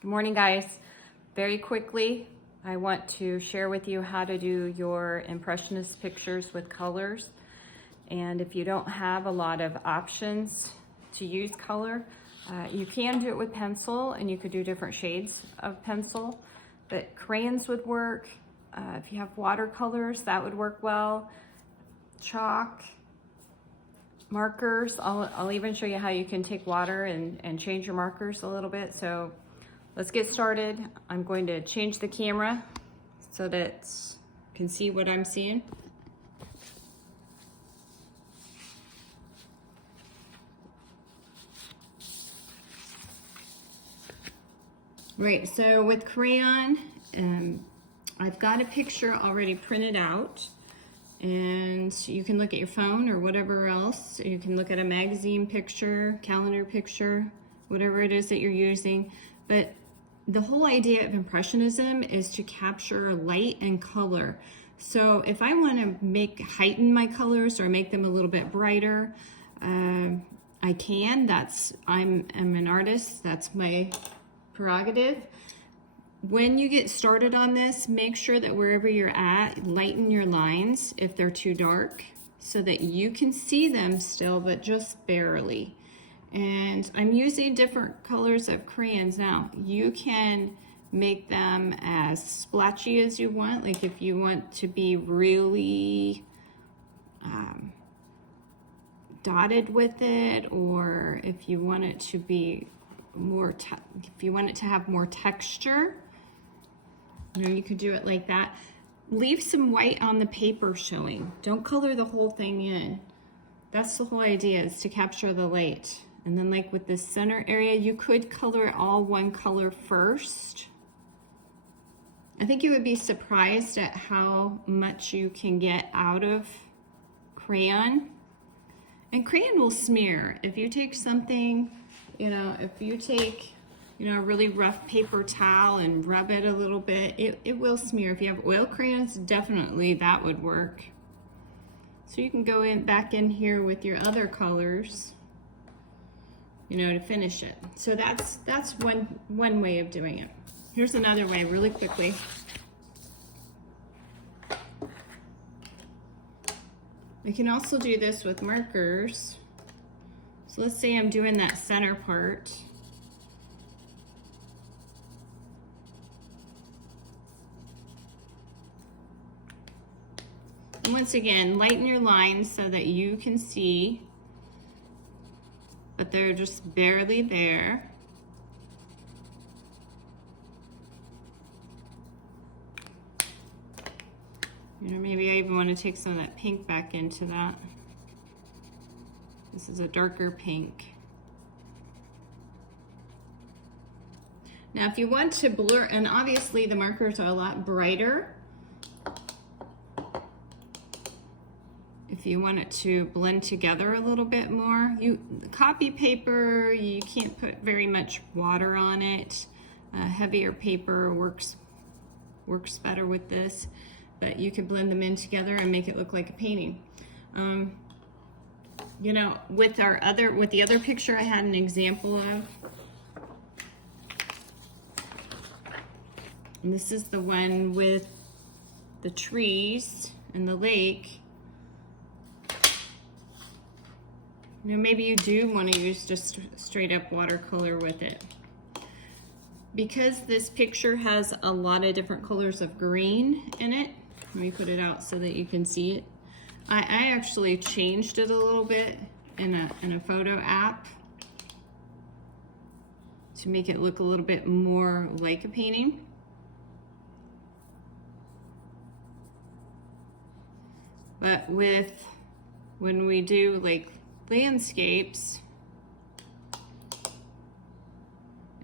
Good morning, guys. Very quickly, I want to share with you how to do your impressionist pictures with colors. And if you don't have a lot of options to use color, you can do it with pencil, and you could do different shades of pencil, but crayons would work. If you have watercolors, that would work well. Chalk, markers, I'll even show you how you can take water and change your markers a little bit. So let's get started. I'm going to change the camera so that you can see what I'm seeing. Right, so with crayon, I've got a picture already printed out, and you can look at your phone or whatever else. You can look at a magazine picture, calendar picture, whatever it is that you're using. But the whole idea of Impressionism is to capture light and color. So if I want to heighten my colors or make them a little bit brighter, I can. I'm an artist. That's my prerogative. When you get started on this, make sure that wherever you're at, lighten your lines if they're too dark so that you can see them still, but just barely. And I'm using different colors of crayons. Now, you can make them as splotchy as you want. Like if you want to be really dotted with it, or if you want it to be more, if you want it to have more texture, you could do it like that. Leave some white on the paper showing. Don't color the whole thing in. That's the whole idea, is to capture the light. And then like with this center area, you could color it all one color first. I think you would be surprised at how much you can get out of crayon. And crayon will smear. If you take something, if you take, a really rough paper towel and rub it a little bit, it will smear. If you have oil crayons, definitely that would work. So you can go back in here with your other colors, to finish it. So that's one way of doing it. Here's another way, really quickly. We can also do this with markers. So let's say I'm doing that center part. And once again, lighten your lines so that you can see, but they're just barely there. Maybe I even want to take some of that pink back into that. This is a darker pink. Now, if you want to blur, and obviously the markers are a lot brighter. If you want it to blend together a little bit more, copy paper, you can't put very much water on it. Heavier paper works better with this, but you could blend them in together and make it look like a painting. With the other picture I had an example of, and this is the one with the trees and the lake. Maybe you do want to use just straight up watercolor with it. Because this picture has a lot of different colors of green in it, let me put it out so that you can see it. I actually changed it a little bit in a photo app to make it look a little bit more like a painting. But when we do like landscapes,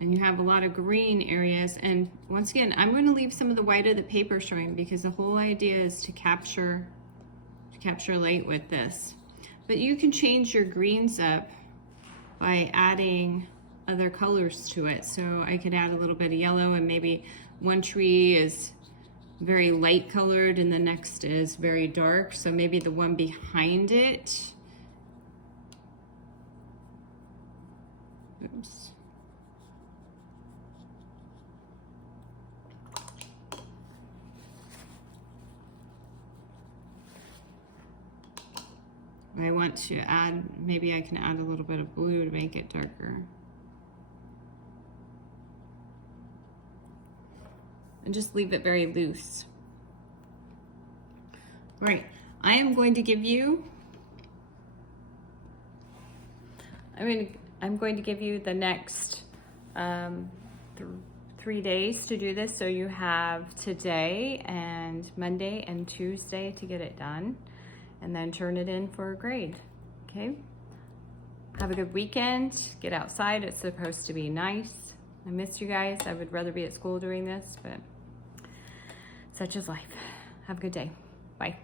and you have a lot of green areas, and once again, I'm going to leave some of the white of the paper showing because the whole idea is to capture light with this. But you can change your greens up by adding other colors to it. So I could add a little bit of yellow, and maybe one tree is very light colored and the next is very dark. So maybe the one behind it, oops. I want to add, maybe I can add a little bit of blue to make it darker. And just leave it very loose. Right, I am going to give you, I'm going to give you the next 3 days to do this. So you have today and Monday and Tuesday to get it done, and then turn it in for a grade, okay? Have a good weekend, get outside, it's supposed to be nice. I miss you guys, I would rather be at school doing this, but such is life. Have a good day, bye.